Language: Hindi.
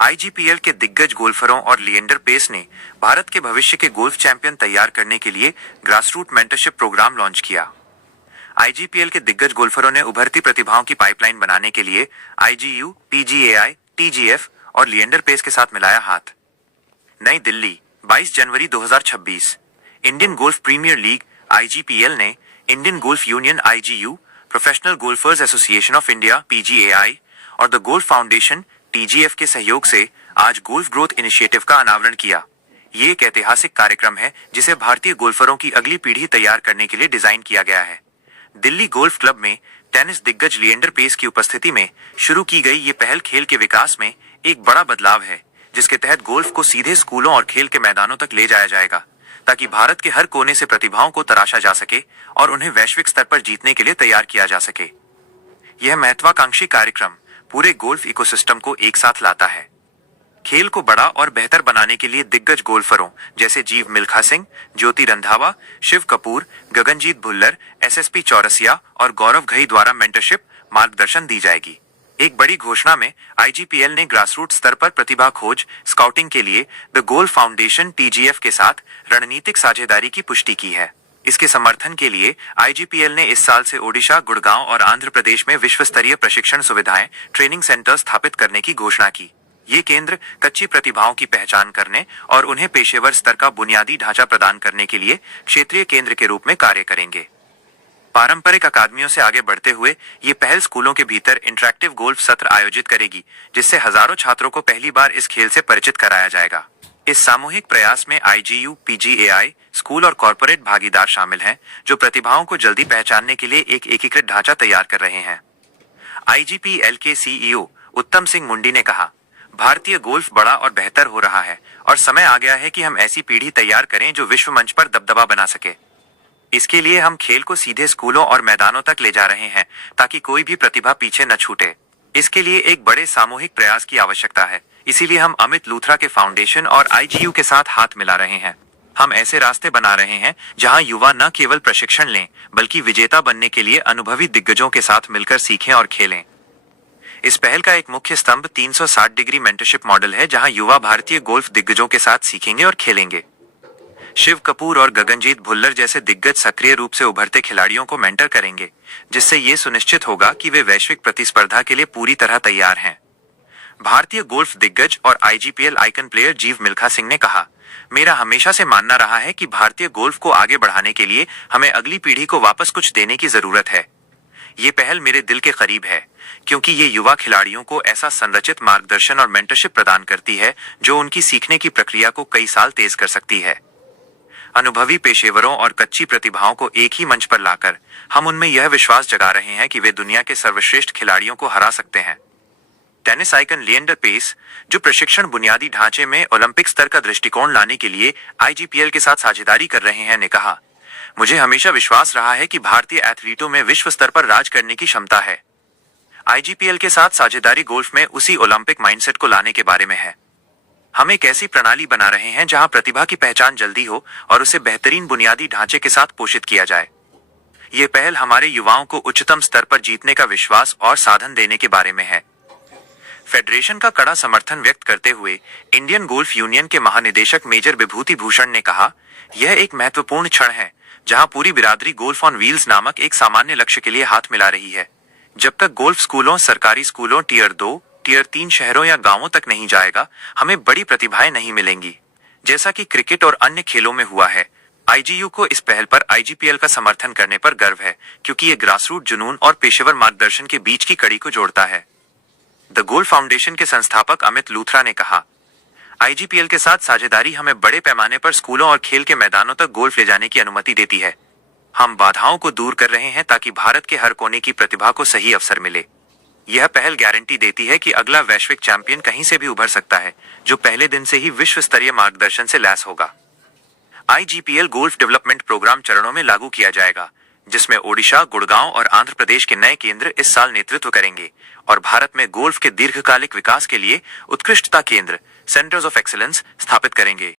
आईजीपीएल के दिग्गज गोल्फरों और लिएंडर पेस ने भारत के भविष्य के गोल्फ चैंपियन तैयार करने के लिए ग्रासरूट मेंटरशिप प्रोग्राम लॉन्च किया। आईजीपीएल के दिग्गज गोल्फरों ने उभरती प्रतिभाओं की पाइपलाइन बनाने के लिए आईजीयू, पीजीएआई, टीजीएफ और लिएंडर पेस के साथ मिलाया हाथ। नई दिल्ली, 22 जनवरी 2026। Indian Golf Premier League IGPL ने Indian Golf Union IGU, professional golfers association of India PGAI और द गोल्फ फाउंडेशन टीजीएफ के सहयोग से आज गोल्फ ग्रोथ इनिशिएटिव का अनावरण किया। ये एक ऐतिहासिक कार्यक्रम है जिसे भारतीय गोल्फरों की अगली पीढ़ी तैयार करने के लिए डिजाइन किया गया है। दिल्ली गोल्फ क्लब में टेनिस दिग्गज लिएंडर पेस की उपस्थिति में शुरू की गई ये पहल खेल के विकास में एक बड़ा बदलाव है, जिसके तहत गोल्फ को सीधे स्कूलों और खेल के मैदानों तक ले जाया जाएगा, ताकि भारत के हर कोने से प्रतिभाओं को तराशा जा सके और उन्हें वैश्विक स्तर पर जीतने के लिए तैयार किया जा सके। यह महत्वाकांक्षी कार्यक्रम पूरे गोल्फ इकोसिस्टम को एक साथ लाता है। खेल को बड़ा और बेहतर बनाने के लिए दिग्गज गोल्फरों जैसे जीव मिल्खा सिंह, ज्योति रंधावा, शिव कपूर, गगनजीत भुल्लर, एसएसपी चौरसिया और गौरव घई द्वारा मेंटरशिप मार्गदर्शन दी जाएगी। एक बड़ी घोषणा में आईजीपीएल ने ग्रासरूट स्तर पर प्रतिभा खोज स्काउटिंग के लिए द गोल्फ फाउंडेशन टीजीएफ के साथ रणनीतिक साझेदारी की पुष्टि की है। इसके समर्थन के लिए आईजीपीएल ने इस साल से ओडिशा, गुड़गांव और आंध्र प्रदेश में विश्व स्तरीय प्रशिक्षण सुविधाएं ट्रेनिंग सेंटर स्थापित करने की घोषणा की। ये केंद्र कच्ची प्रतिभाओं की पहचान करने और उन्हें पेशेवर स्तर का बुनियादी ढांचा प्रदान करने के लिए क्षेत्रीय केंद्र के रूप में कार्य करेंगे। पारंपरिक अकादमियों से आगे बढ़ते हुए ये पहल स्कूलों के भीतर इंटरैक्टिव गोल्फ सत्र आयोजित करेगी, जिससे हजारों छात्रों को पहली बार इस खेल से परिचित कराया जाएगा। इस सामूहिक प्रयास में आईजीयू, पीजीएआई, स्कूल और कॉरपोरेट भागीदार शामिल हैं, जो प्रतिभाओं को जल्दी पहचानने के लिए एक एकीकृत ढांचा तैयार कर रहे हैं। आईजीपीएल के सीईओ उत्तम सिंह मुंडी ने कहा, भारतीय गोल्फ बड़ा और बेहतर हो रहा है और समय आ गया है कि हम ऐसी पीढ़ी तैयार करें जो विश्व मंच पर दबदबा बना सके। इसके लिए हम खेल को सीधे स्कूलों और मैदानों तक ले जा रहे हैं, ताकि कोई भी प्रतिभा पीछे न छूटे। इसके लिए एक बड़े सामूहिक प्रयास की आवश्यकता है, इसीलिए हम अमित लूथरा के फाउंडेशन और आईजीयू के साथ हाथ मिला रहे हैं। हम ऐसे रास्ते बना रहे हैं जहां युवा न केवल प्रशिक्षण लें, बल्कि विजेता बनने के लिए अनुभवी दिग्गजों के साथ मिलकर सीखें और खेलें। इस पहल का एक मुख्य स्तंभ 360 डिग्री मेंटरशिप मॉडल है, जहां युवा भारतीय गोल्फ दिग्गजों के साथ सीखेंगे और खेलेंगे। शिव कपूर और गगनजीत भुल्लर जैसे दिग्गज सक्रिय रूप से उभरते खिलाड़ियों को मेंटर करेंगे, जिससे ये सुनिश्चित होगा कि वे वैश्विक प्रतिस्पर्धा के लिए पूरी तरह तैयार हैं। भारतीय गोल्फ दिग्गज और आईजीपीएल आइकन प्लेयर जीव मिल्खा सिंह ने कहा, मेरा हमेशा से मानना रहा है कि भारतीय गोल्फ को आगे बढ़ाने के लिए हमें अगली पीढ़ी को वापस कुछ देने की जरूरत है। ये पहल मेरे दिल के करीब है, क्योंकि ये युवा खिलाड़ियों को ऐसा संरचित मार्गदर्शन और मेंटरशिप प्रदान करती है जो उनकी सीखने की प्रक्रिया को कई साल तेज कर सकती है। अनुभवी पेशेवरों और कच्ची प्रतिभाओं को एक ही मंच पर लाकर हम उनमें यह विश्वास जगा रहे हैं कि वे दुनिया के सर्वश्रेष्ठ खिलाड़ियों को हरा सकते हैं। टेनिस आइकन लिएंडर पेस, जो प्रशिक्षण बुनियादी ढांचे में ओलंपिक स्तर का दृष्टिकोण लाने के लिए आईजीपीएल के साथ साझेदारी कर रहे हैं, ने कहा, मुझे हमेशा विश्वास रहा है कि भारतीय एथलीटों में विश्व स्तर पर राज करने की क्षमता है। आईजीपीएल के साथ साझेदारी गोल्फ में उसी ओलंपिक माइंडसेट को लाने के बारे में है। हम एक ऐसी प्रणाली बना रहे हैं जहां प्रतिभा की पहचान जल्दी हो और उसे बेहतरीन बुनियादी ढांचे के साथ पोषित किया जाए। ये पहल हमारे युवाओं को उच्चतम स्तर पर जीतने का विश्वास और साधन देने के बारे में है। फेडरेशन का कड़ा समर्थन व्यक्त करते हुए इंडियन गोल्फ यूनियन के महानिदेशक मेजर विभूति भूषण ने कहा, यह एक महत्वपूर्ण क्षण है जहां पूरी बिरादरी गोल्फ ऑन व्हील्स नामक एक सामान्य लक्ष्य के लिए हाथ मिला रही है। जब तक गोल्फ स्कूलों, सरकारी स्कूलों, टियर 2, टियर 3 शहरों या गांवों तक नहीं जाएगा, हमें बड़ी प्रतिभाएं नहीं मिलेंगी, जैसा कि क्रिकेट और अन्य खेलों में हुआ है। आईजीयू को इस पहल पर आईजीपीएल का समर्थन करने पर गर्व है, क्योंकि ये ग्रासरूट जुनून और पेशेवर मार्गदर्शन के बीच की कड़ी को जोड़ता है। द गोल्फ फाउंडेशन के संस्थापक अमित लूथरा ने कहा, आईजीपीएल के साथ साझेदारी हमें बड़े पैमाने पर स्कूलों और खेल के मैदानों तक गोल्फ ले जाने की अनुमति देती है। हम बाधाओं को दूर कर रहे हैं ताकि भारत के हर कोने की प्रतिभा को सही अवसर मिले। यह पहल गारंटी देती है कि अगला वैश्विक चैंपियन कहीं से भी उभर सकता है, जो पहले दिन से ही विश्व स्तरीय मार्गदर्शन से लैस होगा। आईजीपीएल गोल्फ डेवलपमेंट प्रोग्राम चरणों में लागू किया जाएगा, जिसमें ओडिशा, गुड़गांव और आंध्र प्रदेश के नए केंद्र इस साल नेतृत्व करेंगे और भारत में गोल्फ के दीर्घकालिक विकास के लिए उत्कृष्टता केंद्र, सेंटर्स ऑफ एक्सीलेंस स्थापित करेंगे।